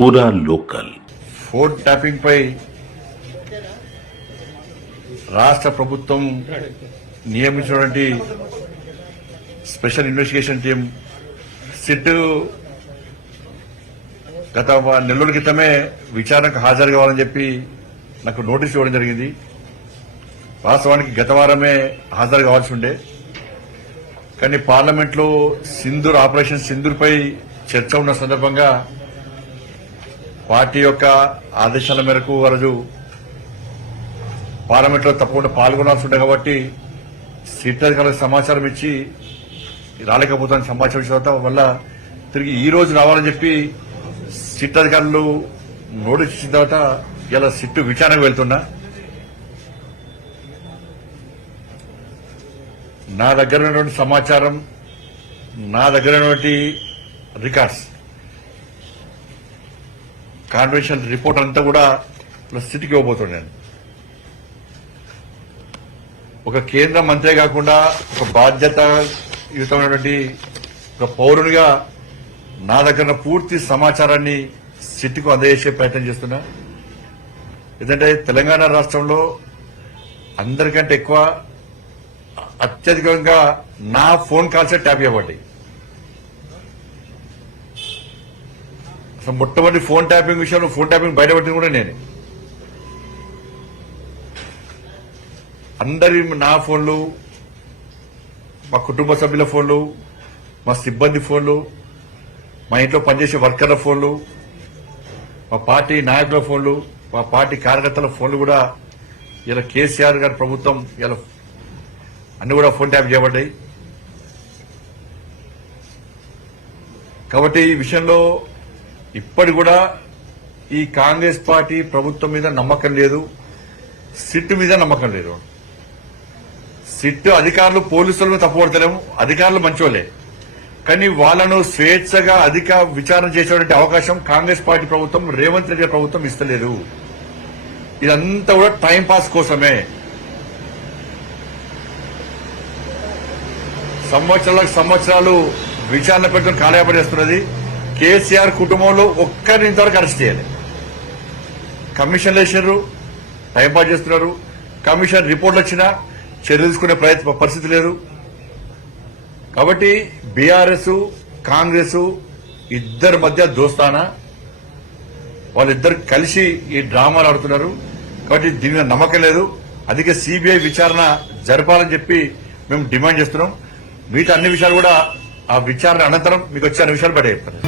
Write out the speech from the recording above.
పూరా local. Phone tapping పై రాష్ట్ర ప్రభుత్వం నియమించినటువంటి స్పెషల్ ఇన్వెస్టిగేషన్ టీం సిట్ గత నెలల క్రితమే విచారణకు హాజరు కావాలని చెప్పి నాకు నోటీస్ ఇవ్వడం జరిగింది. వాస్తవానికి గత వారమే హాజరు కావాల్సి ఉండే, కానీ పార్లమెంట్లో సింధూర్ ఆపరేషన్ సింధూర్ పై చర్చ ఉన్న సందర్భంగా పార్టీ యొక్క ఆదేశాల మేరకు ఆ రోజు పార్లమెంట్లో తప్పకుండా పాల్గొనాల్సి ఉండే కాబట్టి సిట్ అధికారులకు సమాచారం ఇచ్చి రాలేకపోతాను సమాచారం ఇచ్చిన తర్వాత వల్ల తిరిగి ఈ రోజు రావాలని చెప్పి సిట్ అధికారులు నోటీస్ ఇచ్చిన తర్వాత ఇలా సిట్ విచారణకు వెళ్తున్నా. నా దగ్గర ఉన్నటువంటి సమాచారం, నా దగ్గర ఉన్నటువంటి రికార్డ్స్, కాన్వెన్షన్ రిపోర్ట్ అంతా కూడా సిట్కి ఇవ్వబోతున్నాను. ఒక కేంద్ర మంత్రి కాకుండా ఒక బాధ్యతాయుతమైనటువంటి ఒక పౌరునిగా నా దగ్గర పూర్తి సమాచారాన్ని సిట్కు అందజేసే ప్రయత్నం చేస్తున్నా. ఎందుకంటే తెలంగాణ రాష్ట్రంలో అందరికంటే ఎక్కువ అత్యధికంగా నా ఫోన్ కాల్సే ట్యాప్ చేయబడ్డాయి. అసలు మొట్టమొదటి ఫోన్ ట్యాపింగ్ విషయంలో ఫోన్ ట్యాపింగ్ బయటపట్టింది కూడా నేనే. అందరి నా ఫోన్లు, మా కుటుంబ సభ్యుల ఫోన్లు, మా సిబ్బంది ఫోన్లు, మా ఇంట్లో పనిచేసే వర్కర్ల ఫోన్లు, మా పార్టీ నాయకుల ఫోన్లు, మా పార్టీ కార్యకర్తల ఫోన్లు కూడా ఇలా కేసీఆర్ గారి ప్రభుత్వం ఇలా అన్ని కూడా ఫోన్ ట్యాప్ చేయబడ్డాయి. కాబట్టి ఈ విషయంలో ఇప్పటి కూడా ఈ కాంగ్రెస్ పార్టీ ప్రభుత్వం మీద నమ్మకం లేదు, సిట్ మీద నమ్మకం లేదు. సిట్ అధికారులు పోలీసులను తప్పుపడతలేము, అధికారులు మంచోళ్లే, కానీ వాళ్లను స్వేచ్ఛగా అధిక విచారణ చేసేటువంటి అవకాశం కాంగ్రెస్ పార్టీ ప్రభుత్వం, రేవంత్ రెడ్డి ప్రభుత్వం ఇస్తలేదు. ఇదంతా కూడా టైం పాస్ కోసమే. సంవత్సరాలు విచారణ పెట్టడం కాలయాపడేస్తున్నది. కేసీఆర్ కుటుంబంలో ఒక్కరిని ఇంతవరకు అరెస్ట్ చేయాలి. కమిషన్లు వేసారు, టైంపాస్ చేస్తున్నారు. కమిషన్ రిపోర్ట్లు వచ్చినా చర్యలు తీసుకునే పరిస్థితి లేదు. కాబట్టి బీఆర్ఎస్ కాంగ్రెస్ ఇద్దరి మధ్య దోస్తానా, వాళ్ళిద్దరు కలిసి ఈ డ్రామాలు ఆడుతున్నారు. కాబట్టి దీని మీద నమ్మకం లేదు. అందుకే సిబిఐ విచారణ జరపాలని చెప్పి మేము డిమాండ్ చేస్తున్నాం. మిగతా అన్ని విషయాలు కూడా ఆ విచారణ అనంతరం మీకు వచ్చే అన్ని విషయాలు బయట చెప్తాను.